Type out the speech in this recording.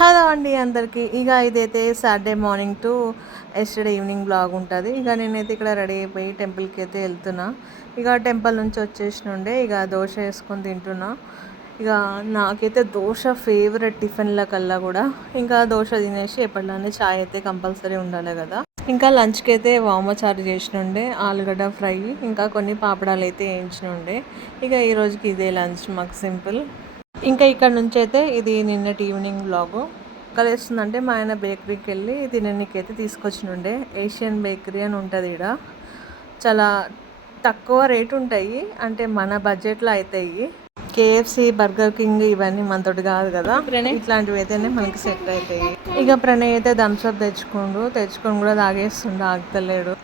Hello అండి అందరికీ. ఇదైతే Saturday morning to yesterday evening blog ఉంటుంది. నేనైతే ఇక్కడ రెడీ అయిపోయి టెంపుల్కి అయితే వెళ్తున్నా. టెంపుల్ నుంచి వచ్చేసినుండే దోశ వేసుకొని తింటున్నా. నాకైతే దోశ ఫేవరెట్ టిఫిన్ల కల్లా కూడా. దోశ తినేసి ఎప్పటిలానే చాయ్ అయితే కంపల్సరీ ఉండాలి కదా. లంచ్కి అయితే వామచారు చేసినుండే, ఆలుగడ్డ ఫ్రై, కొన్ని పాపడాలు అయితే వేయించినుండే. ఈ రోజుకి ఇదే లంచ్ మాకు సింపుల్. ఇక్కడ నుంచి అయితే ఇది నిన్నటి ఈవినింగ్ బ్లాగు. కలిస్తుందంటే మా ఆయన బేకరీకి వెళ్ళి తిననీకైతే తీసుకొచ్చినుండే. ఏషియన్ బేకరీ అని ఉంటుంది ఇక్కడ. చాలా తక్కువ రేటు ఉంటాయి, అంటే మన బడ్జెట్లో అవుతాయి. కేఎఫ్సి, బర్గర్ కింగ్ ఇవన్నీ మనతోటి కాదు కదా, ఇట్లాంటివి అయితేనే మనకి సెట్ అవుతాయి. ప్రణయ్ అయితే థమ్స్అప్ తెచ్చుకొని కూడా తాగేస్తుండే, ఆగుతలేడు.